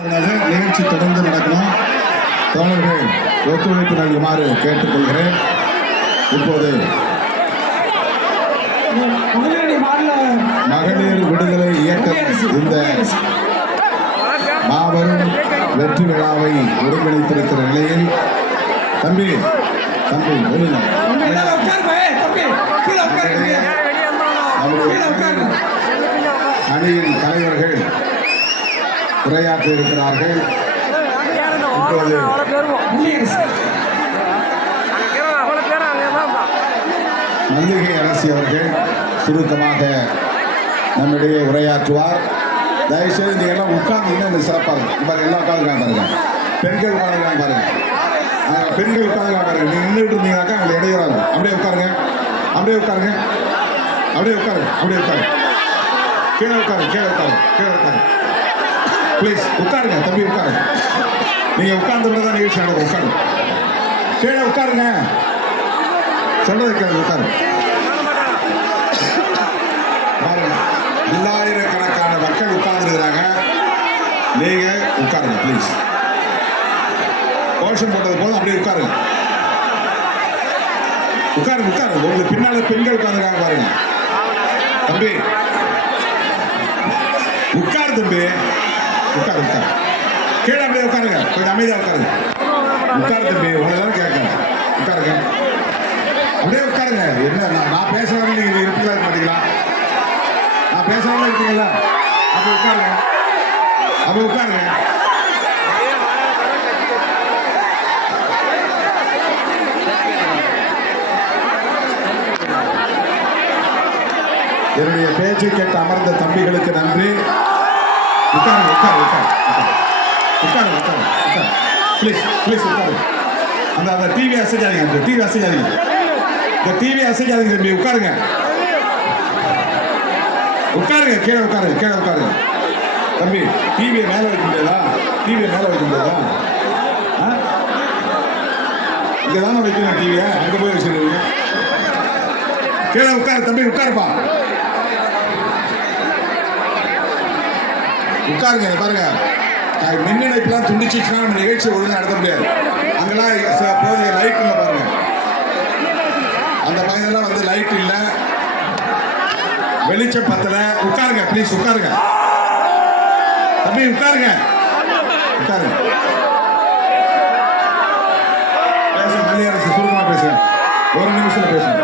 நிகழ்ச்சி தொடர்ந்து நடக்கணும். தோழர்கள் ஒத்துழைப்பு நல்குமாறு கேட்டுக்கொள்கிறேன். இப்போது மகளிர் விடுதலை இயக்கம் இந்த மாபெரும் வெற்றி விழாவை ஒருங்கிணைத்திருக்கிற நிலையில் தம்பி அணியின் தலைவர்கள் உரையாற்ற இருக்கிறார்கள். இப்போது மல்லிகை அரசி அவர்கள் சுருக்கமாக நம்மிடையே உரையாற்றுவார். தயவுசெய்து நீங்கள் எல்லாம் உட்கார்ந்து இந்த சிறப்பாக இருக்கும். பாருங்க, எல்லாம் உட்காந்துருக்காங்க பாருங்க. பெண்கள் உட்காந்துருக்காங்க பாருங்க. பெண்கள் உட்காந்துருக்காங்க பாருங்க. நீங்கள் நின்றுட்டு இருந்தீங்கன்னாக்கா உங்களை இடையிறாங்க. அப்படியே உட்காருங்க, அப்படியே உட்காருங்க, அப்படியே உட்காருங்க, அப்படியே உட்காருங்க. கீழே உட்காருங்க, கீழே உட்காருங்க, கீழே உட்காருங்க. ப்ளீஸ் உட்காருங்க தம்பி, உட்காருங்க. நீங்கள் உட்கார்ந்து தான் நிகழ்ச்சி நடக்கும். உட்காருங்க, கீழே உட்காருங்க, சொல்றதை கேளுங்க, உட்காருங்க. பாருங்க, பல்லாயிரக்கணக்கான மக்கள் உட்கார்ந்துருக்கிறாங்க. நீங்க உட்காருங்க ப்ளீஸ். கோஷம் போட்டது போதும், அப்படியே உட்காருங்க, உட்காருங்க, உட்காருங்க. உங்களுக்கு பின்னால பெண்கள் உட்கார்ந்துருக்காங்க பாருங்க. தம்பி உட்காரு, தம்பி உட்காரு, உட்காரு. கீழே அப்படியே உட்காருங்க, கொஞ்சம் அமைதியா உட்காருங்க. உட்காரு தம்பி, உங்களதான் கேட்கறேன். உட்காருங்க, அப்படியே உட்காருங்க. என்ன நான் பேசுறவங்க நீங்க இருப்பீங்களா மாட்டீங்களா? நான் பேசுறவங்க இருக்கீங்களா? அப்படி உட்காருங்க, அப்படி உட்காருங்க. என்னுடைய பேச்சை கேட்டு அமர்ந்த தம்பிகளுக்கு நன்றி. உட்காருங்க, உட்காரு, உட்காரு, உட்காரு, உட்காரு, உட்காரு. ப்ளீஸ், ப்ளீஸ் உட்காரு. அந்த டிவி அசைக்காதீங்க, அந்த டிவி அசைக்காதீங்க, இந்த டிவி அசைக்காதீங்க தம்பி. உட்காருங்க, உட்காருங்க, கீழே உட்காருங்க, கீழே உட்காருங்க. தம்பி டிவியை மேலே வைக்க முடியாதா? டிவியை மேலே வைக்க முடியாதா? இங்கே தானே வைக்கணும் டிவியை, அங்கே போய் வச்சுருவீங்க. கீழே உட்காரு தம்பி, உட்காருப்பா, உட்காருங்க. பாருங்க, மின் இணைப்புலாம் துண்டிச்சுன்னா நம்ம நிகழ்ச்சியை ஒழுங்காக நடத்த முடியாது. அங்கெல்லாம் போதிய லைட் இல்லை பாருங்க. அந்த பகுதியெல்லாம் வந்து லைட் இல்லை, வெளிச்சம் பத்தல. உட்காருங்க ப்ளீஸ், உட்காருங்க தம்பி, உட்காருங்க, உட்காருங்க. பேசுங்க, மல்லிகை அரசு சுருக்கமாக பேசுங்க, ஒரு நிமிஷத்துல பேசுங்க.